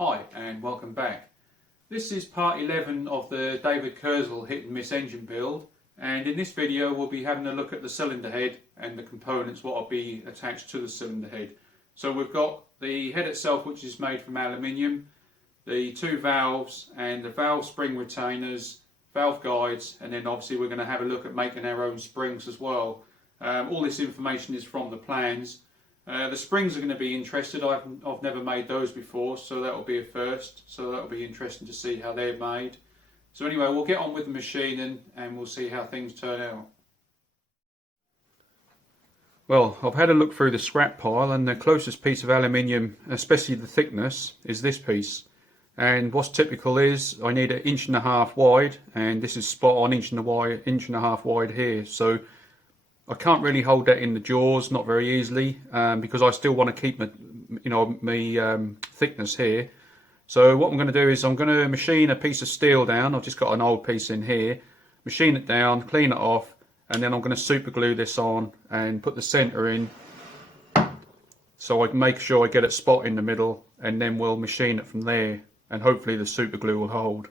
Hi and welcome back. This is part 11 of the David Kerzel Hit Miss engine build, and in this video we'll be having a look at the cylinder head and the components what will be attached to the cylinder head. So we've got the head itself, which is made from aluminium, the two valves and the valve spring retainers, valve guides, and then obviously we're going to have a look at making our own springs as well. All this information is from the plans. The springs are going to be interested. I've never made those before, so that will be a first. So that will be interesting to see how they're made. So anyway, we'll get on with the machining and we'll see how things turn out. Well, I've had a look through the scrap pile, and the closest piece of aluminium, especially the thickness, is this piece. And what's typical is I need 1.5 inches wide, and this is spot on 1.5 inches wide here. So I can't really hold that in the jaws, not very easily, because I still want to keep my thickness here. So what I'm going to do is I'm going to machine a piece of steel down. I've just got an old piece in here. Machine it down, clean it off, and then I'm going to super glue this on and put the centre in, so I can make sure I get it spot in the middle, and then we'll machine it from there, and hopefully the super glue will hold.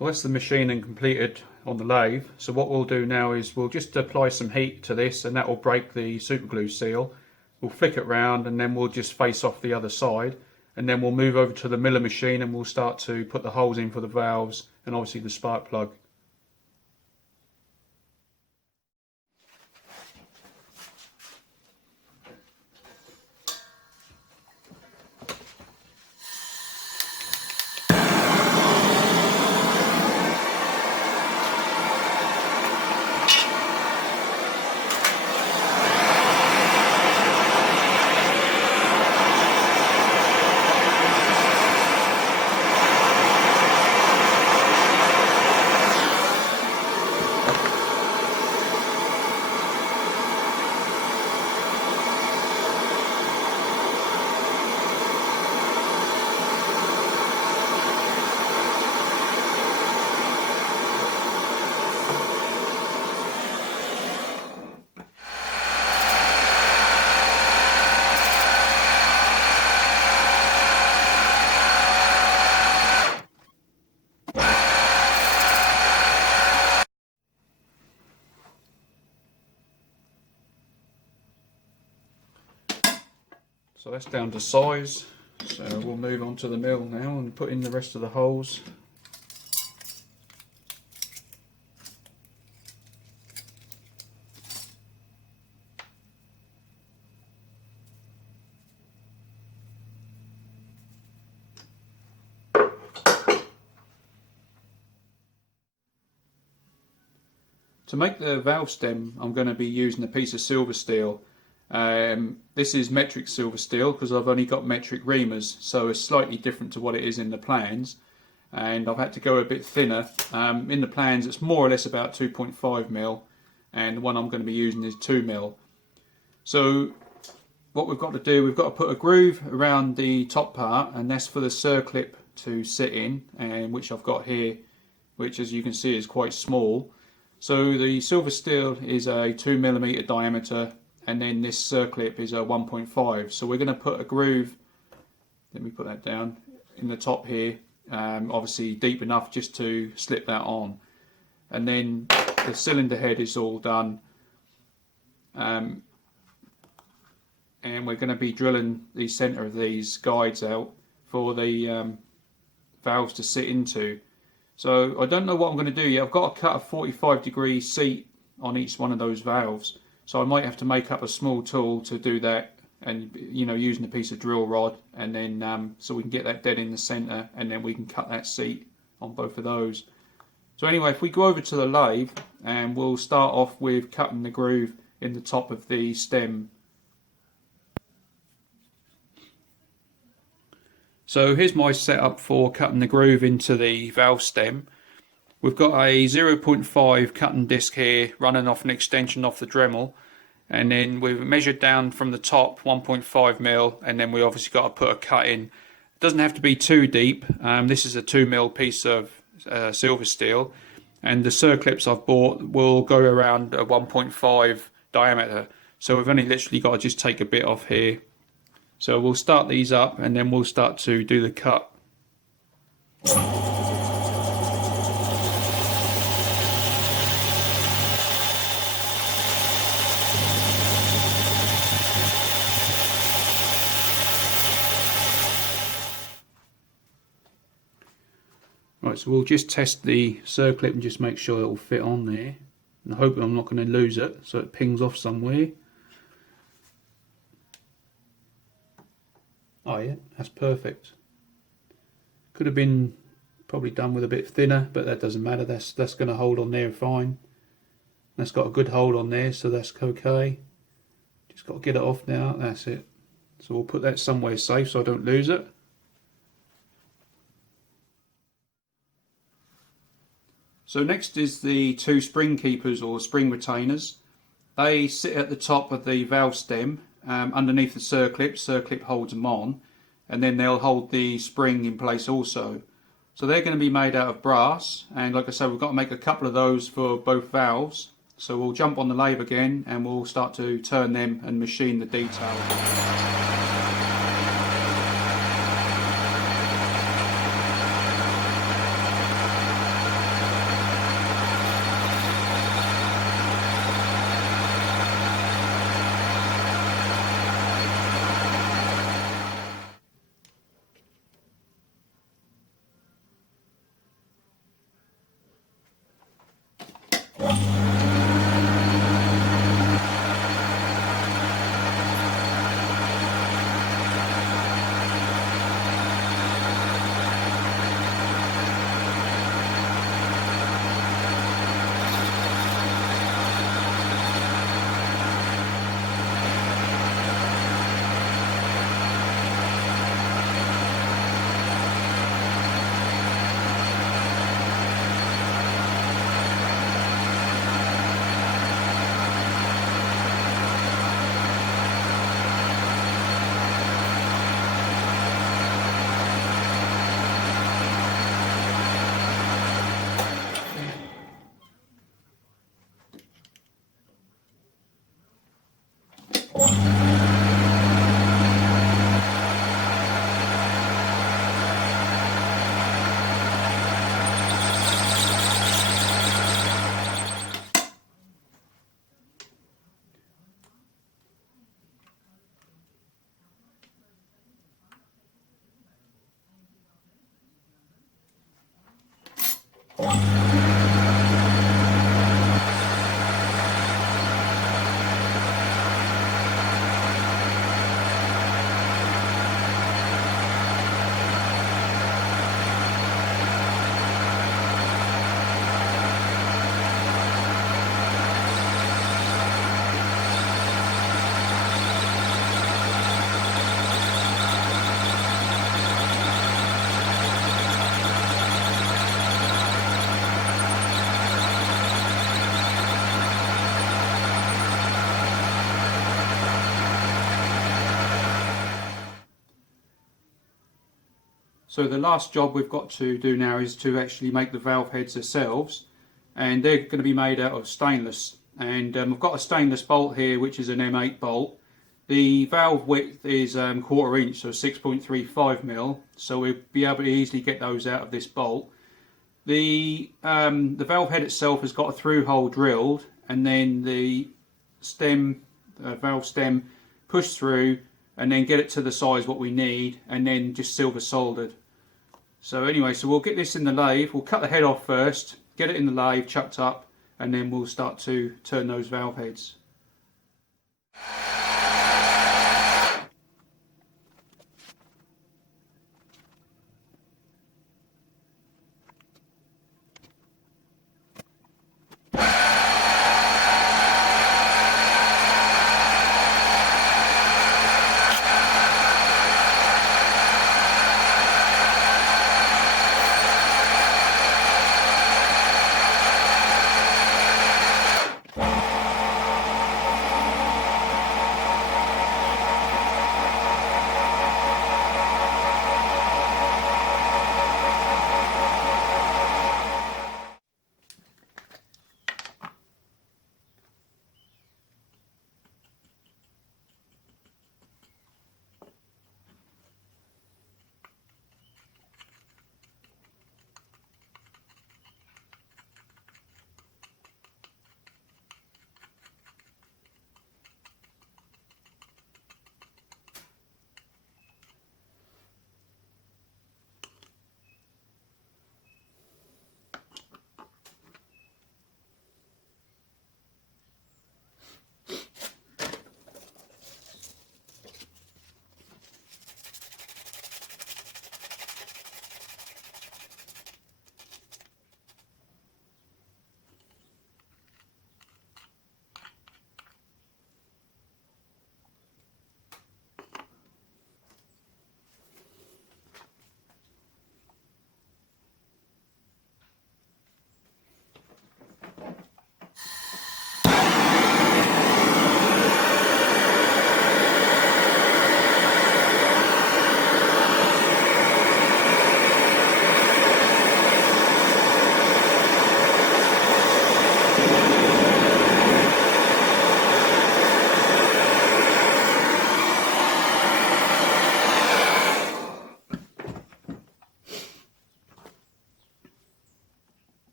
Well, that's the machining completed on the lathe. So what we'll do now is we'll just apply some heat to this, and that will break the super glue seal. We'll flick it round, and then we'll just face off the other side, and then we'll move over to the miller machine and we'll start to put the holes in for the valves and obviously the spark plug. So that's down to size. So we'll move on to the mill now and put in the rest of the holes. To make the valve stem, I'm going to be using a piece of silver steel. This is metric silver steel because I've only got metric reamers, so it's slightly different to what it is in the plans, and I've had to go a bit thinner. In the plans it's more or less about 2.5 mil, and the one I'm going to be using is 2 mil. So what we've got to do, we've got to put a groove around the top part, and that's for the circlip to sit in, and which I've got here, which as you can see is quite small. So the silver steel is a 2mm diameter, and then this circlip is a 1.5. So we're going to put a groove, let me put that down, in the top here, obviously deep enough just to slip that on. And then the cylinder head is all done, and we're going to be drilling the centre of these guides out for the valves to sit into. So I don't know what I'm going to do yet. I've got to cut a 45-degree seat on each one of those valves, so I might have to make up a small tool to do that, and using a piece of drill rod, and then so we can get that dead in the centre, and then we can cut that seat on both of those. So anyway, if we go over to the lathe, and we'll start off with cutting the groove in the top of the stem. So here's my setup for cutting the groove into the valve stem. We've got a 0.5 cutting disc here running off an extension off the Dremel, and then we've measured down from the top 1.5mm, and then we obviously got to put a cut in. It doesn't have to be too deep. This is a 2mm piece of silver steel, and the circlips I've bought will go around a 1.5 diameter, so we've only literally got to just take a bit off here. So we'll start these up, and then we'll start to do the cut. Right, so we'll just test the circlip and just make sure it will fit on there. And I hope I'm not going to lose it, so it pings off somewhere. Oh yeah, that's perfect. Could have been probably done with a bit thinner, but that doesn't matter. That's going to hold on there fine. That's got a good hold on there, so that's okay. Just got to get it off now. That's it. So we'll put that somewhere safe so I don't lose it. So next is the two spring keepers or spring retainers. They sit at the top of the valve stem, underneath the circlip. Circlip holds them on, and then they'll hold the spring in place also. So they're going to be made out of brass, and like I said, we've got to make a couple of those for both valves. So we'll jump on the lathe again, and we'll start to turn them and machine the detail. So the last job we've got to do now is to actually make the valve heads themselves, and they're going to be made out of stainless. And I've got a stainless bolt here, which is an M8 bolt. The valve width is 1/4 inch, so 6.35mm, so we'll be able to easily get those out of this bolt. The valve head itself has got a through hole drilled, and then the stem, valve stem, pushed through, and then get it to the size what we need, and then just silver soldered. So anyway, so we'll get this in the lathe. We'll cut the head off first, get it in the lathe, chucked up, and then we'll start to turn those valve heads.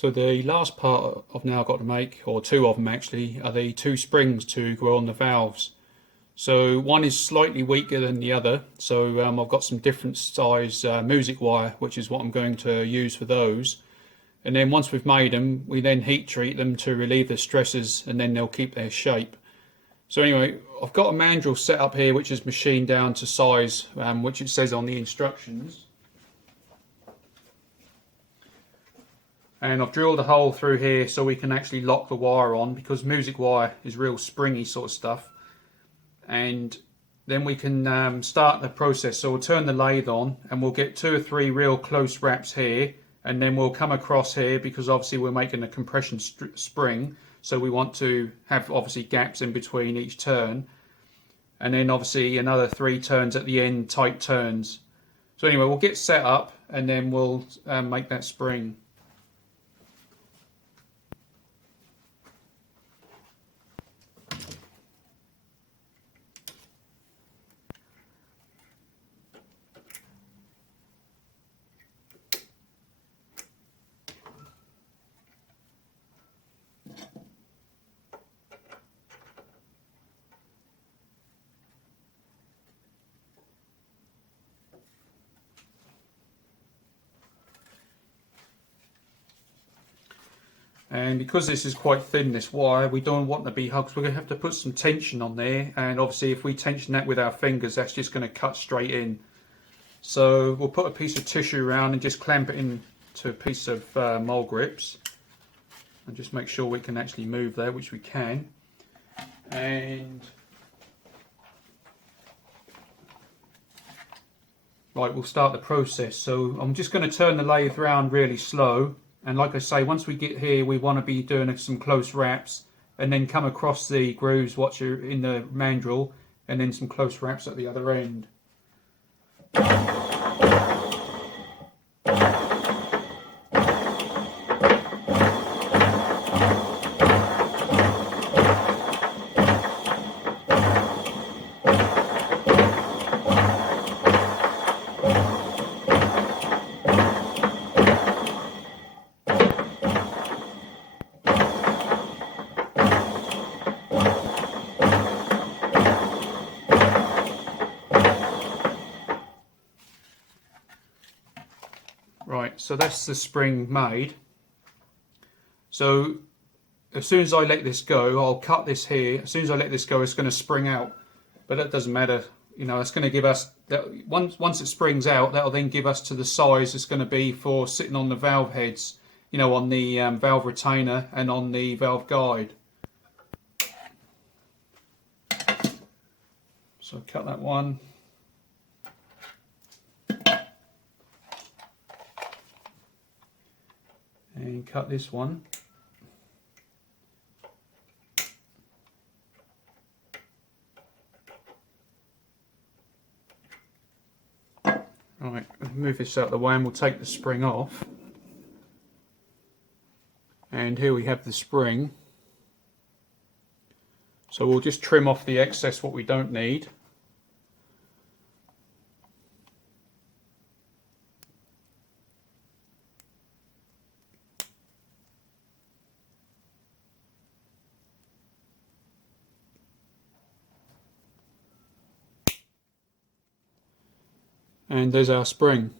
So the last part I've now got to make, or two of them actually, are the two springs to go on the valves. So one is slightly weaker than the other, so I've got some different size music wire, which is what I'm going to use for those. And then once we've made them, we then heat treat them to relieve the stresses, and then they'll keep their shape. So anyway, I've got a mandrel set up here which is machined down to size, which it says on the instructions. And I've drilled a hole through here so we can actually lock the wire on, because music wire is real springy sort of stuff. And then we can start the process. So we'll turn the lathe on and we'll get 2 or 3 real close wraps here, and then we'll come across here, because obviously we're making a compression spring, so we want to have obviously gaps in between each turn, and then obviously another 3 turns at the end, tight turns. So anyway, we'll get set up and then we'll make that spring. And because this is quite thin, this wire, we don't want to be hugged. We're going to have to put some tension on there, and obviously if we tension that with our fingers, that's just going to cut straight in. So we'll put a piece of tissue around and just clamp it into a piece of mole grips, and just make sure we can actually move there, which we can. And right, we'll start the process. So I'm just going to turn the lathe around really slow. And like I say, once we get here, we want to be doing some close wraps, and then come across the grooves what you're in the mandrel, and then some close wraps at the other end. Right, so that's the spring made. So as soon as I let this go, I'll cut this here. As soon as I let this go, it's going to spring out, but that doesn't matter. You know, it's going to give us that once it springs out, that'll then give us to the size it's going to be for sitting on the valve heads, you know, on the valve retainer and on the valve guide. So cut that one. And cut this one. Right, move this out of the way and we'll take the spring off. And here we have the spring. So we'll just trim off the excess what we don't need. And there's our spring.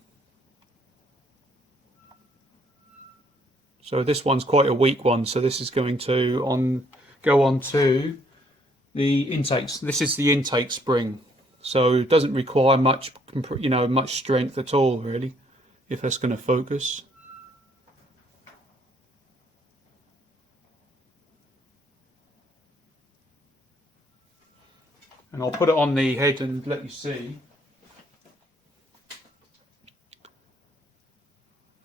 So this one's quite a weak one, so this is going to go on to the intakes. This is the intake spring, so it doesn't require much, much strength at all, really, if that's going to focus. And I'll put it on the head and let you see.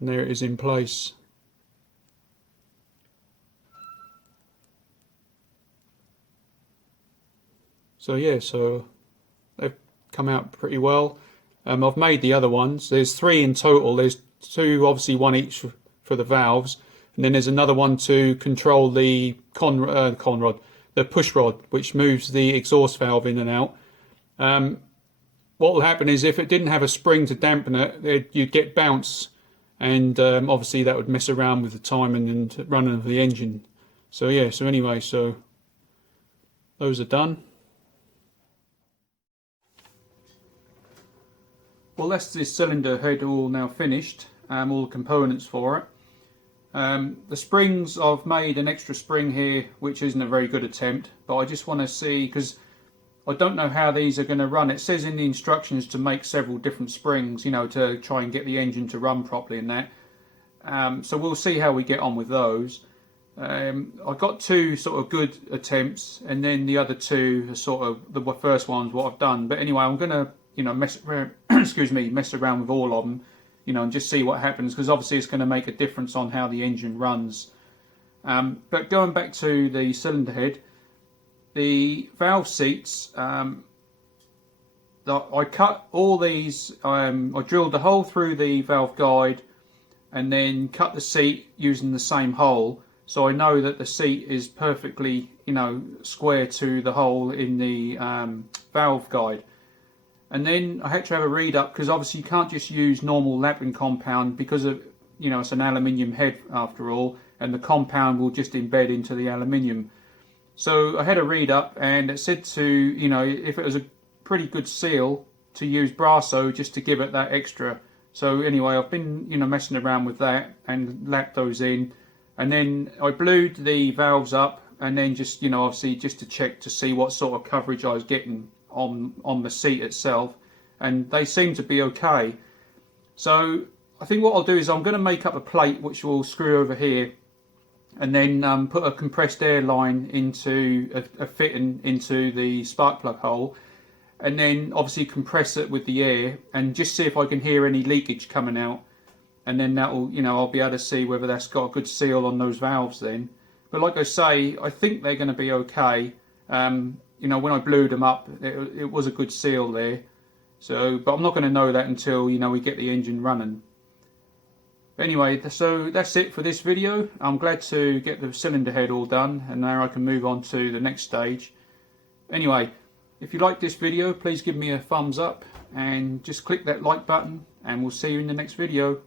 And there it is in place. So yeah, so they've come out pretty well. I've made the other ones. There's 3 in total. There's 2, obviously 1 each for the valves, and then there's another one to control the the push rod, which moves the exhaust valve in and out. What will happen is if it didn't have a spring to dampen it, you'd get bounce. and obviously that would mess around with the timing and running of the engine. So yeah, so anyway, so those are done. Well, that's this cylinder head all now finished, all the components for it. The springs, I've made an extra spring here, which isn't a very good attempt, but I just want to see, because I don't know how these are going to run. It says in the instructions to make several different springs, you know, to try and get the engine to run properly and that. So we'll see how we get on with those. I got two sort of good attempts, and then the other two are sort of the first one's what I've done. But anyway, I'm going to, you know, mess around, mess around with all of them, you know, and just see what happens, because obviously it's going to make a difference on how the engine runs. But going back to the cylinder head, the valve seats, I cut all these, I drilled a hole through the valve guide and then cut the seat using the same hole, so I know that the seat is perfectly, you know, square to the hole in the valve guide. And then I had to have a read up, because obviously you can't just use normal lapping compound, because of, you know, it's an aluminium head after all, and the compound will just embed into the aluminium. So I had a read up, and it said to, you know, if it was a pretty good seal, to use Brasso just to give it that extra. So anyway, I've been, you know, messing around with that and lapped those in, and then I blued the valves up, and then just, you know, obviously just to check to see what sort of coverage I was getting on the seat itself, and they seem to be okay. So I think what I'll do is I'm going to make up a plate which will screw over here, and then put a compressed air line into a fitting into the spark plug hole, and then obviously compress it with the air and just see if I can hear any leakage coming out, and then that will, you know, I'll be able to see whether that's got a good seal on those valves then. But like I say, I think they're going to be okay. You know, when I blued them up, it was a good seal there. So, but I'm not going to know that until, you know, we get the engine running. Anyway, so that's it for this video. I'm glad to get the cylinder head all done, and now I can move on to the next stage. Anyway, if you like this video, please give me a thumbs up and just click that like button, and we'll see you in the next video.